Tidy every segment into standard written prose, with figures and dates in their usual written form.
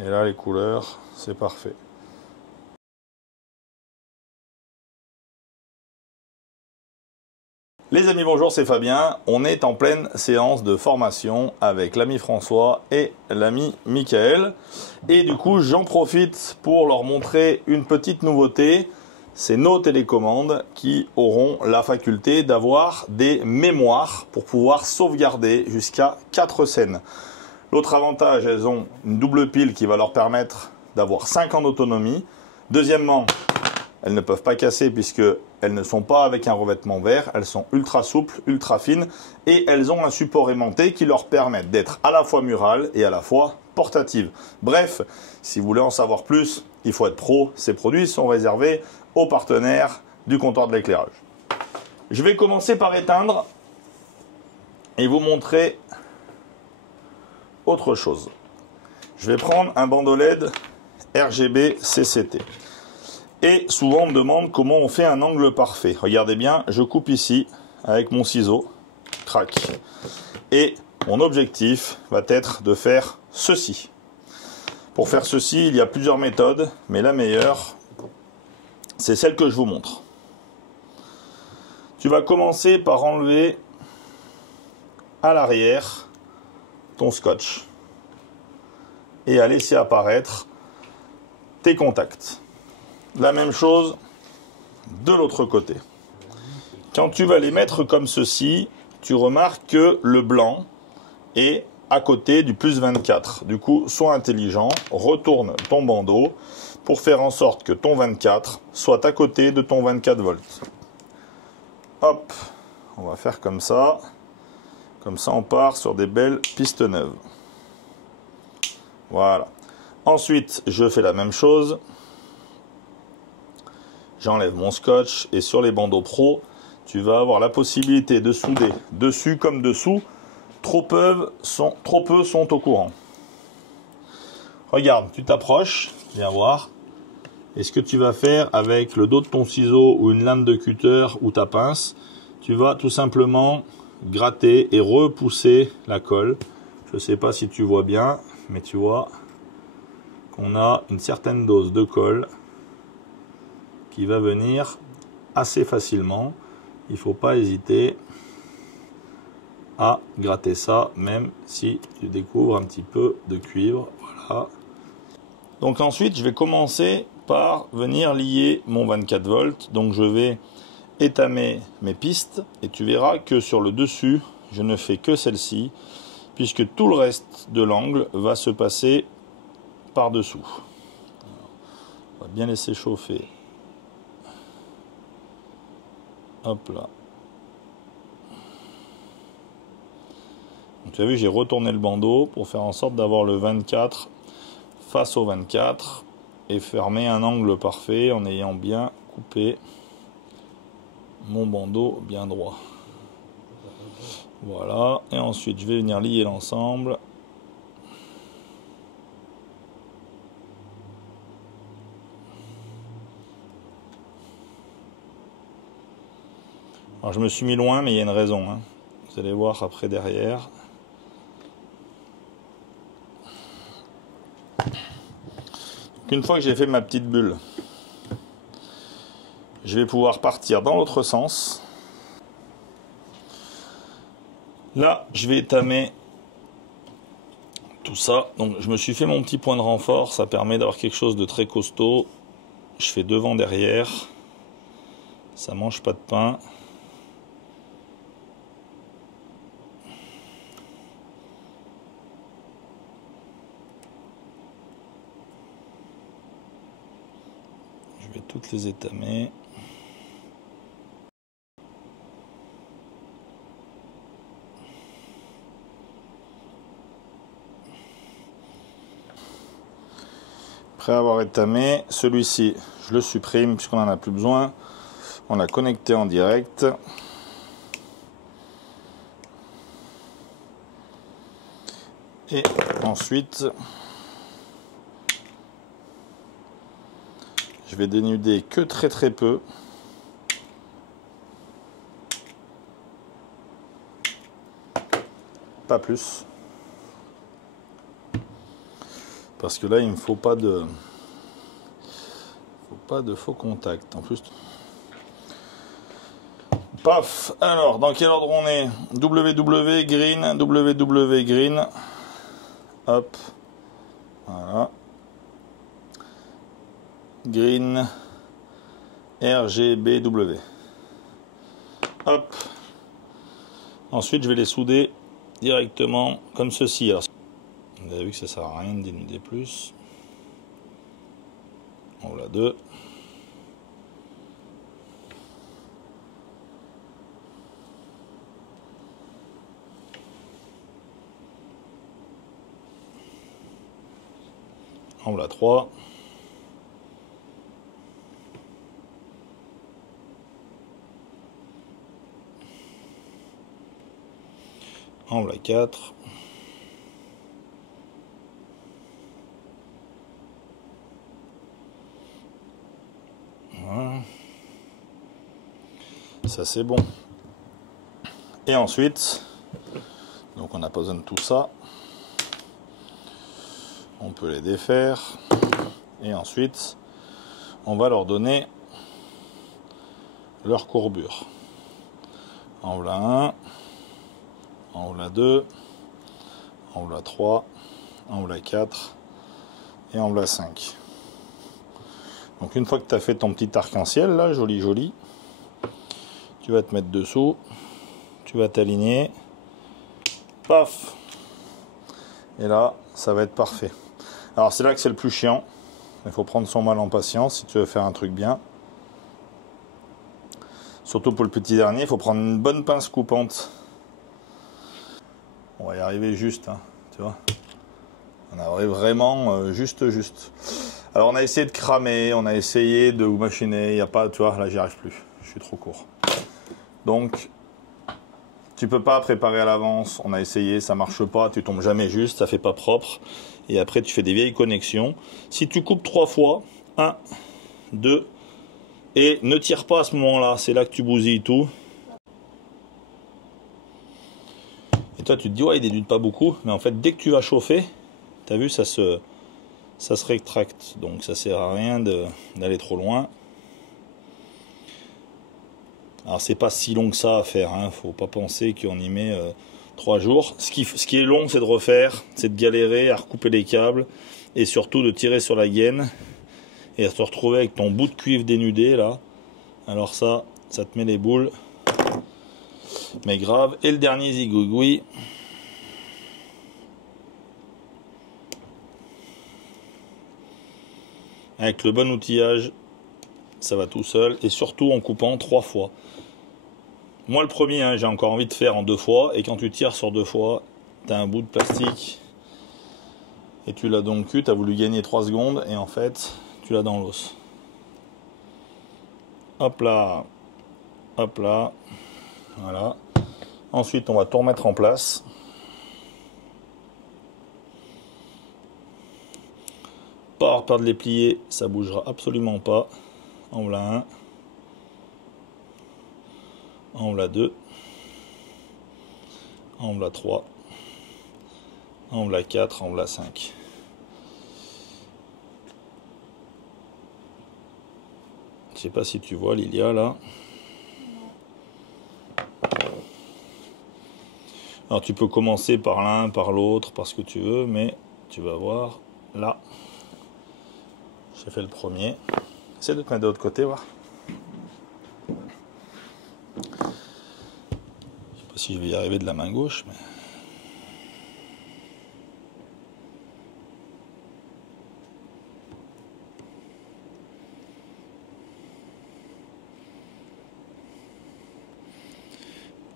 Et là, les couleurs, c'est parfait. Les amis, bonjour, c'est Fabien. On est en pleine séance de formation avec l'ami François et l'ami Michael. Et du coup, j'en profite pour leur montrer une petite nouveauté. C'est nos télécommandes qui auront la faculté d'avoir des mémoires pour pouvoir sauvegarder jusqu'à 4 scènes. L'autre avantage, elles ont une double pile qui va leur permettre d'avoir 5 ans d'autonomie. Deuxièmement, elles ne peuvent pas casser puisqu'elles ne sont pas avec un revêtement vert. Elles sont ultra souples, ultra fines et elles ont un support aimanté qui leur permet d'être à la fois murales et à la fois portatives. Bref, si vous voulez en savoir plus, il faut être pro. Ces produits sont réservés aux partenaires du comptoir de l'éclairage. Je vais commencer par éteindre et vous montrer autre chose. Je vais prendre un bandeau LED RGB CCT. Et souvent on me demande comment on fait un angle parfait. Regardez bien, je coupe ici avec mon ciseau, crac. Et mon objectif va être de faire ceci. Pour faire ceci, il y a plusieurs méthodes, mais la meilleure, c'est celle que je vous montre. Tu vas commencer par enlever à l'arrière ton scotch et à laisser apparaître tes contacts. La même chose de l'autre côté. Quand tu vas les mettre comme ceci, tu remarques que le blanc est à côté du plus 24. Du coup, sois intelligent, retourne ton bandeau pour faire en sorte que ton 24 soit à côté de ton 24 volts. Hop, on va faire comme ça. Comme ça, on part sur des belles pistes neuves. Voilà. Ensuite, je fais la même chose. J'enlève mon scotch et sur les bandeaux pro, tu vas avoir la possibilité de souder dessus comme dessous. Trop peu sont au courant. Regarde, tu t'approches, viens voir. Et ce que tu vas faire avec le dos de ton ciseau ou une lame de cutter ou ta pince, tu vas tout simplement gratter et repousser la colle. Je ne sais pas si tu vois bien, mais tu vois qu'on a une certaine dose de colle qui va venir assez facilement. Il ne faut pas hésiter à gratter ça, même si tu découvres un petit peu de cuivre. Voilà. Donc ensuite, je vais commencer par venir lier mon 24 volts. Donc je vais étamer mes pistes et tu verras que sur le dessus, je ne fais que celle-ci, puisque tout le reste de l'angle va se passer par-dessous. On va bien laisser chauffer. Hop là. Donc, tu as vu, j'ai retourné le bandeau pour faire en sorte d'avoir le 24 face au 24 et fermer un angle parfait en ayant bien coupé mon bandeau bien droit. Voilà. Et ensuite, je vais venir lier l'ensemble. Alors, je me suis mis loin, mais il y a une raison. Hein. Vous allez voir après derrière. Une fois que j'ai fait ma petite bulle, je vais pouvoir partir dans l'autre sens. Là, je vais étamer tout ça. Donc, je me suis fait mon petit point de renfort. Ça permet d'avoir quelque chose de très costaud. Je fais devant, derrière. Ça mange pas de pain. Je vais toutes les étamer. Après avoir étamé, celui-ci, je le supprime puisqu'on n'en a plus besoin. On l'a connecté en direct. Et ensuite, je vais dénuder que très peu. Pas plus. Parce que là, il me faut pas de faux contact. En plus. Paf. Alors, dans quel ordre on est? WW green, WW green. Hop. Voilà. Green. RGBW. Hop. Ensuite, je vais les souder directement comme ceci. Alors, vous avez vu que ça sert à rien de dénuder plus. On l'a 2. On l'a 3. On l'a 4. Voilà. Ça c'est bon. Et ensuite, donc on n'a pas besoin de tout ça. On peut les défaire. Et ensuite, on va leur donner leur courbure. En voilà 1. En voilà 2. En voilà 3. En voilà 4. Et en voilà 5. Donc une fois que tu as fait ton petit arc-en-ciel, là, joli joli, tu vas te mettre dessous, tu vas t'aligner, paf, et là, ça va être parfait. Alors c'est là que c'est le plus chiant, il faut prendre son mal en patience si tu veux faire un truc bien. Surtout pour le petit dernier, il faut prendre une bonne pince coupante. On va y arriver juste, hein, tu vois. On arrive vraiment juste. Alors on a essayé de cramer, on a essayé de machiner, il n'y a pas, tu vois, là j'y arrive plus, je suis trop court. Donc, tu peux pas préparer à l'avance, on a essayé, ça marche pas, tu tombes jamais juste, ça fait pas propre. Et après tu fais des vieilles connexions. Si tu coupes 3 fois, 1, 2, et ne tire pas à ce moment-là, c'est là que tu bousilles tout. Et toi tu te dis, ouais il dénude pas beaucoup, mais en fait dès que tu vas chauffer, tu as vu, ça se rétracte, donc ça sert à rien d'aller trop loin. Alors c'est pas si long que ça à faire, hein. Faut pas penser qu'on y met 3 jours. Ce qui est long, c'est de refaire, c'est de galérer à recouper les câbles et surtout de tirer sur la gaine et à se retrouver avec ton bout de cuivre dénudé là. Alors ça te met les boules, mais grave. Et le dernier zigouigoui. Avec le bon outillage, ça va tout seul. Et surtout en coupant 3 fois. Moi le premier, hein, j'ai encore envie de faire en 2 fois. Et quand tu tires sur 2 fois, tu as un bout de plastique. Et tu l'as donc tu as voulu gagner 3 secondes. Et en fait, tu l'as dans l'os. Hop là. Hop là. Voilà. Ensuite, on va tout remettre en place. Pas avoir peur de les plier, ça bougera absolument pas. En voilà 1. En voilà 2. En voilà 3. En voilà 4. En voilà 5. Je sais pas si tu vois Lilia là. Alors tu peux commencer par l'un, par l'autre, par ce que tu veux, mais tu vas voir là. J'ai fait le premier. Essaie de te mettre de l'autre côté, voir. Je sais pas si je vais y arriver de la main gauche, mais.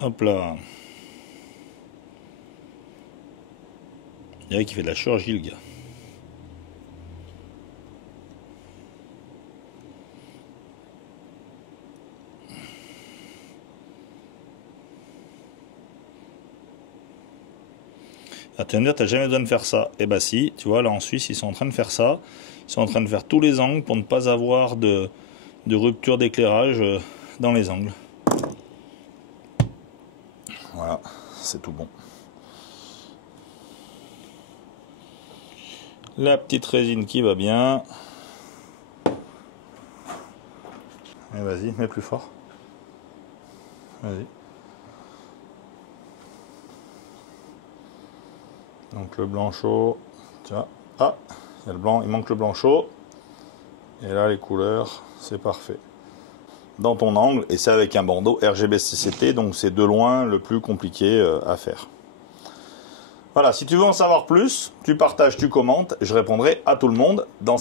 Hop là. Il dirait qu'il fait de la chirurgie, le gars. Ah, tu vas me dire, t'as jamais besoin de faire ça. Eh bah si, tu vois, là en Suisse, ils sont en train de faire ça. Ils sont en train de faire tous les angles pour ne pas avoir de rupture d'éclairage dans les angles. Voilà, c'est tout bon. La petite résine qui va bien. Et vas-y, mets plus fort. Vas-y. Donc le blanc chaud. Tiens. Ah, il y a le blanc, il manque le blanc chaud. Et là, les couleurs, c'est parfait. Dans ton angle, et c'est avec un bandeau RGB CCT, donc c'est de loin le plus compliqué à faire. Voilà, si tu veux en savoir plus, tu partages, tu commentes, je répondrai à tout le monde dans